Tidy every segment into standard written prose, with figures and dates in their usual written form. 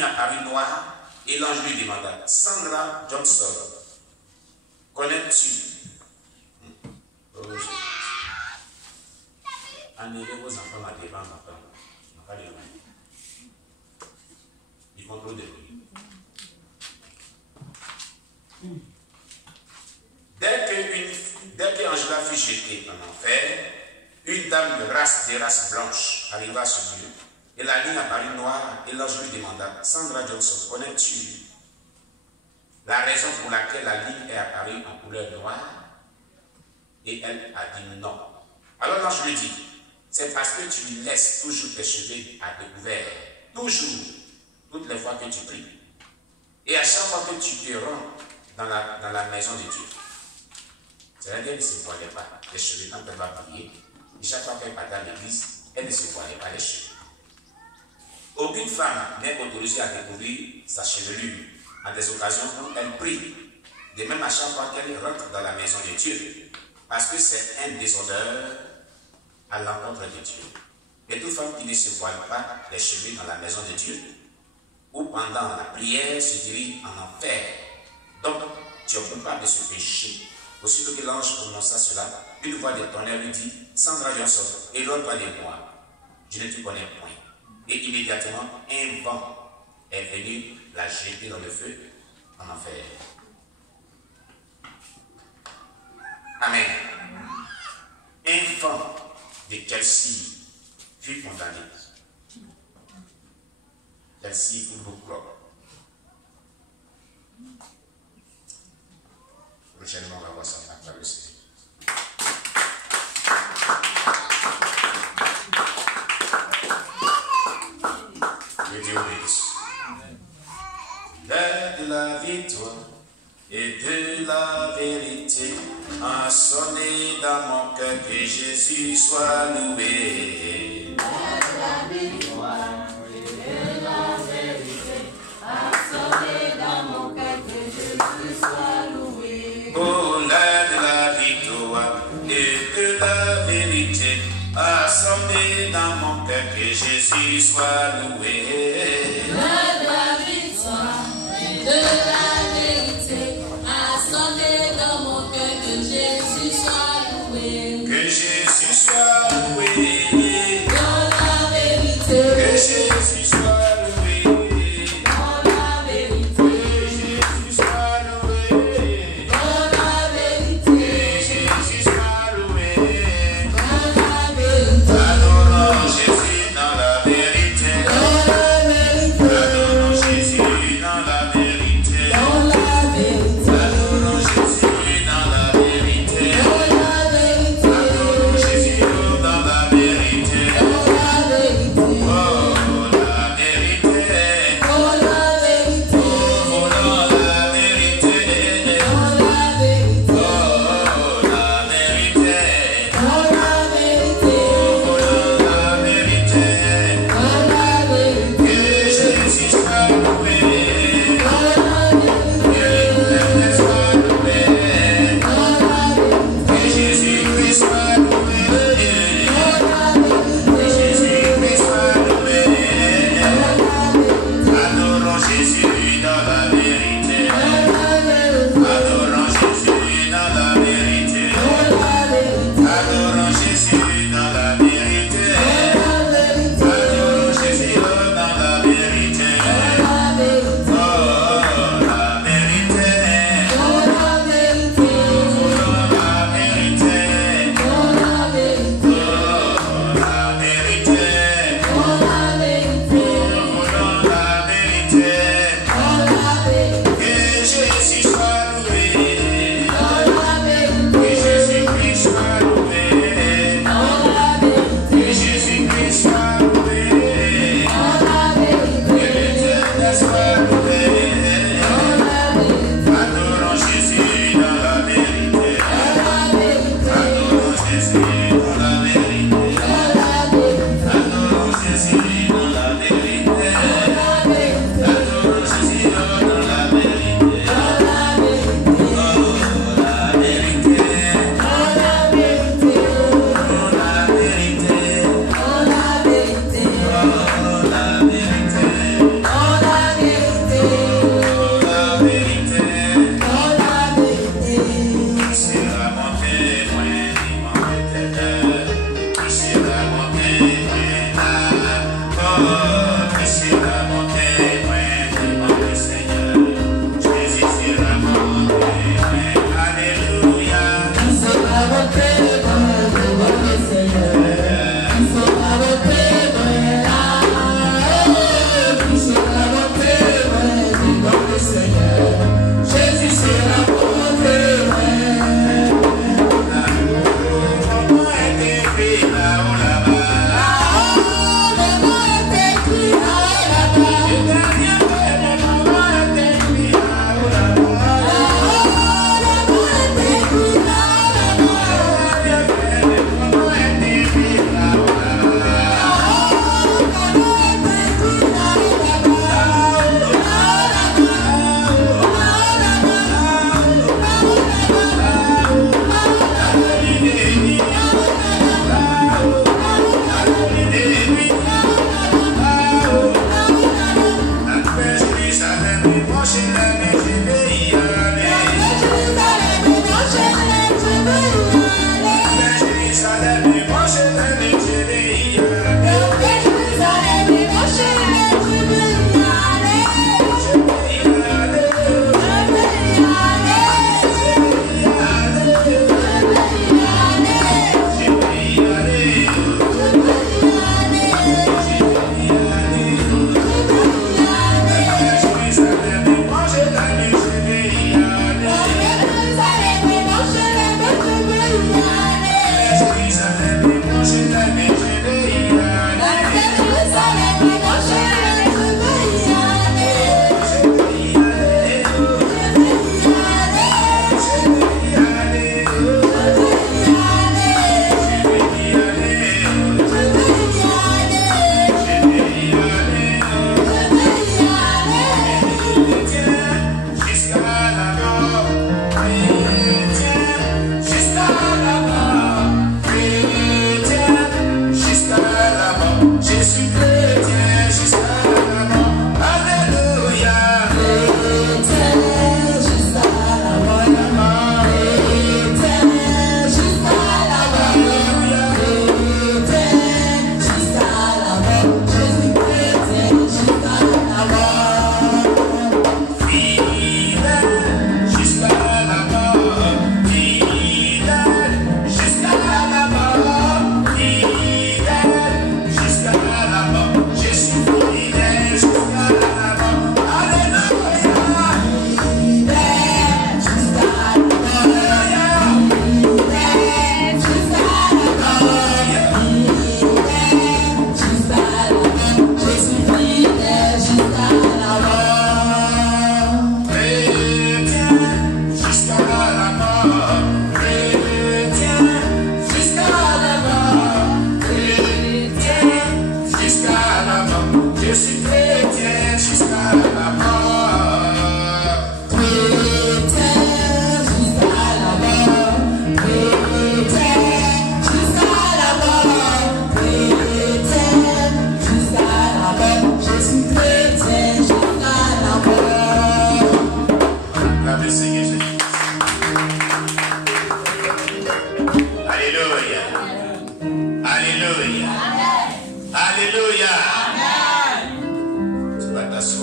ligne apparut noire et l'ange lui demanda, Sandra Johnson, connais-tu? Annulez vos enfants à devant ma femme. Il contrôle de lui. Dès que Angela fut jetée en enfer, une dame des races blanches arriva sur lui, et la ligne apparut noire, et l'ange lui demanda, Sandra Johnson, connais-tu la raison pour laquelle la ligne est apparue en couleur noire? Et elle a dit non. Alors l'ange lui dit, c'est parce que tu laisses toujours tes cheveux à découvert, toujours, toutes les fois que tu pries. Et à chaque fois que tu te rends dans la maison de Dieu, c'est-à-dire qu'elle ne se voilait pas les cheveux quand elle va prier. Et chaque fois qu'elle partait à l'église, elle ne se voilait pas les cheveux. Aucune femme n'est autorisée à découvrir sa chevelure à des occasions où elle prie. De même à chaque fois qu'elle rentre dans la maison de Dieu. Parce que c'est un déshonneur à l'encontre de Dieu. Et toute femme qui ne se voile pas les cheveux dans la maison de Dieu, ou pendant la prière, se dirige en enfer. Donc, tu es coupable de ce péché. Aussitôt que l'ange prononça cela, une voix de tonnerre lui dit, Sandra Johnson, éloigne-toi de moi, je ne te connais point. Et immédiatement, un vent est venu la jeter dans le feu en enfer. Amen. Un vent de Chelsea fut condamné. Chelsea Football Club. Prochainement, on va voir ça à travers le Seigneur. Que Dieu bénisse. L'heure de la victoire et de la vérité a sonné dans mon cœur, que Jésus soit loué. L'heure de la victoire et de la vérité a sonné dans mon cœur, que Jésus soit loué. Oh, l'heure de la victoire et de la vérité a sonné dans mon cœur, que Jésus soit loué. L'heure de la victoire et de la vérité a sonné dans mon cœur, que Jésus soit loué. Que Jésus soit loué.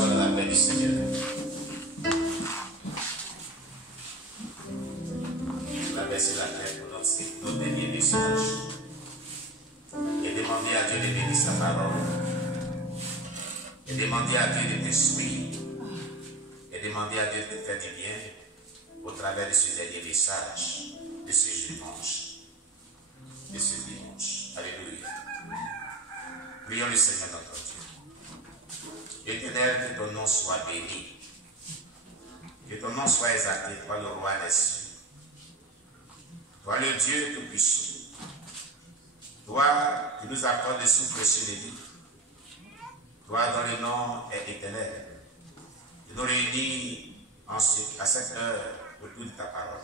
dans la paix du Seigneur. On a baissé la tête pour notre dernier message. Et demander à Dieu de bénir sa parole. Et demander à Dieu de t'instruire. Et demander à Dieu de te faire du bien au travers de ce dernier message, de ce dimanche. De ce dimanche. Alléluia. Prions le Seigneur notre Dieu. Éternel, que ton nom soit béni. Que ton nom soit exalté, toi le roi des cieux. Toi le Dieu tout-puissant. Toi qui nous accordes le souffle précieux de vie. Toi dont le nom est éternel. De nous réunir à cette heure autour de ta parole.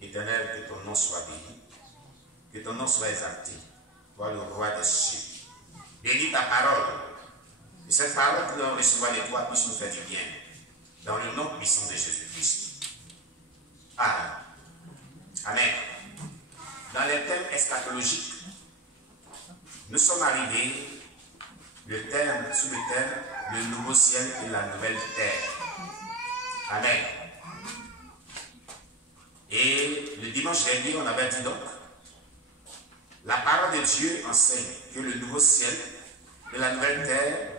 Éternel, que ton nom soit béni. Que ton nom soit exalté. Toi le roi des cieux. Bénis ta parole. Et cette parole que nous allons recevoir de toi puisse nous faire du bien. Dans le nom puissant de Jésus-Christ. Amen. Amen. Dans les thèmes eschatologiques, nous sommes arrivés sous le thème le nouveau ciel et la nouvelle terre. Amen. Et le dimanche dernier, on avait dit donc, la parole de Dieu enseigne que le nouveau ciel et la nouvelle terre,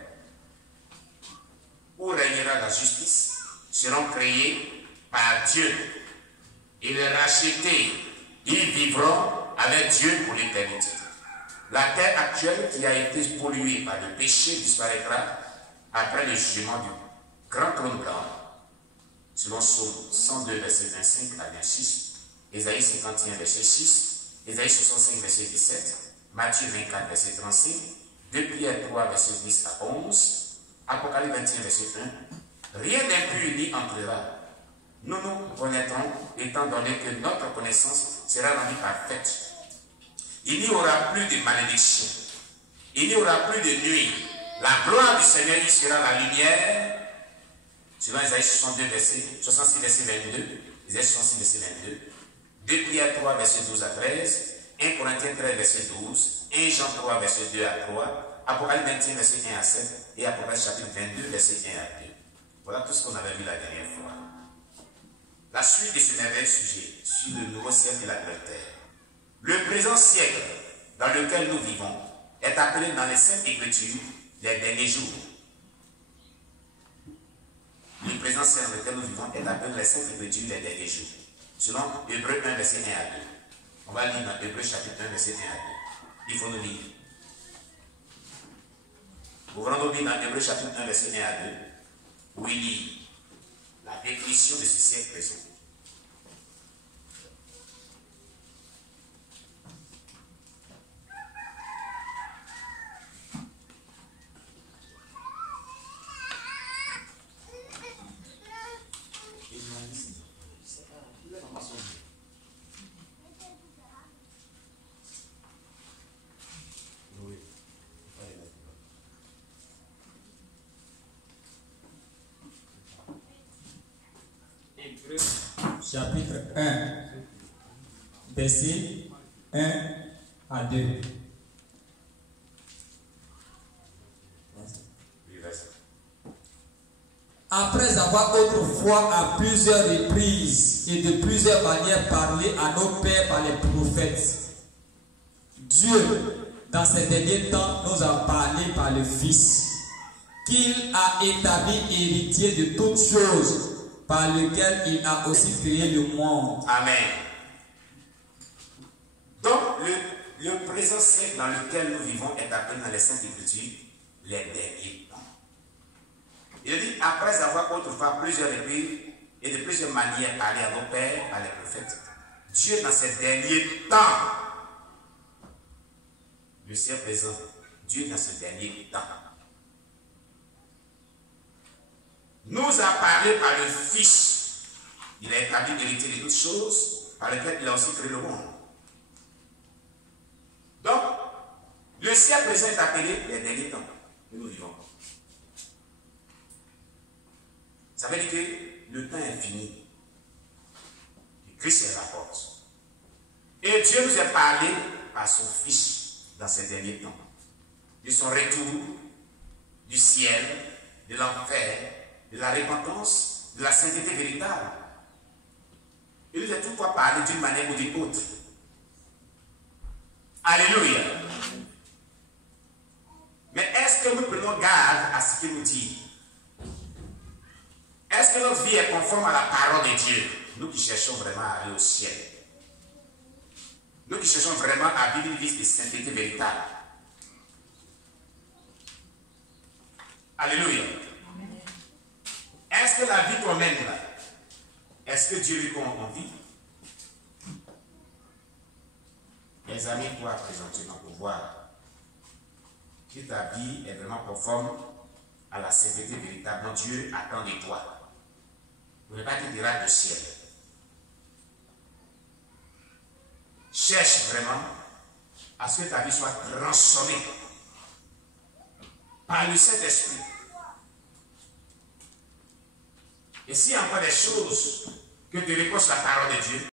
où régnera la justice, seront créés par Dieu. Et les rachetés, ils vivront avec Dieu pour l'éternité. La terre actuelle qui a été polluée par le péché disparaîtra après le jugement du grand trône blanc, selon Psaume 102, verset 25 à 26, Ésaïe 51, verset 6, Ésaïe 65, verset 17, Matthieu 24, verset 35, 2 Pierre 3, verset 10 à 11, Apocalypse 21, verset 1, rien d'impur n'y entrera. Nous nous connaîtrons étant donné que notre connaissance sera rendue parfaite. Il n'y aura plus de malédiction. Il n'y aura plus de nuit. La gloire du Seigneur y sera la lumière. Selon Isaïe 66, verset 22, Isaïe 66, verset 22, 2 Pierre 3, verset 12 à 13, 1 Corinthiens 13, verset 12, 1 Jean 3, verset 2 à 3, Apocalypse 21, verset 1 à 7, et Apocalypse chapitre 22, verset 1 à 2. Voilà tout ce qu'on avait vu la dernière fois. La suite de ce merveilleux sujet sur le nouveau ciel et la nouvelle terre. Le présent siècle dans lequel nous vivons est appelé dans les Saintes Écritures les derniers jours. Le présent siècle dans lequel nous vivons est appelé dans les Saintes Écritures les derniers jours. Selon Hébreux 1, verset 1 à 2. On va lire dans Hébreux chapitre 1, verset 1 à 2. Il faut nous lire. Ouvrons nos Bibles dans Hébreux chapitre 1, verset 1 à 2, où il lit la définition de ce siècle présent. Chapitre 1, verset 1 à 2. Après avoir autrefois à plusieurs reprises et de plusieurs manières parlé à nos pères par les prophètes, Dieu, dans ces derniers temps, nous a parlé par le Fils, qu'il a établi héritier de toutes choses, par lequel il a aussi créé le monde. Amen. Donc, le présent siècle dans lequel nous vivons est appelé dans les Saintes Écritures les derniers temps. Il dit, après avoir autrefois plusieurs reprises et de plusieurs manières parlé à nos pères, à les prophètes, Dieu dans ces derniers temps, le siècle présent, Dieu dans ces derniers temps, nous a parlé par le Fils. Il a établi l'héritier de toutes choses, par lequel il a aussi créé le monde. Donc, le siècle présent est appelé les derniers temps que nous vivons. Ça veut dire que le temps est fini. Et Christ est à la porte. Et Dieu nous a parlé par son Fils dans ces derniers temps. De son retour du ciel de l'enfer, de la repentance, de la sainteté véritable. Il nous a toutefois parlé d'une manière ou d'une autre. Alléluia. Mais est-ce que nous prenons garde à ce qu'il nous dit? Est-ce que notre vie est conforme à la parole de Dieu? Nous qui cherchons vraiment à aller au ciel. Nous qui cherchons vraiment à vivre une vie de sainteté véritable. Alléluia. Est-ce que la vie qu'on mène là, est-ce que Dieu lui qu'on vit? Examine-toi présentement pour voir que ta vie est vraiment conforme à la sainteté véritable dont Dieu attend de toi. Vous ne pas te dira de ciel. Cherche vraiment à ce que ta vie soit transformée par le Saint-Esprit. Et s'il y a encore des choses que te repose la parole de Dieu,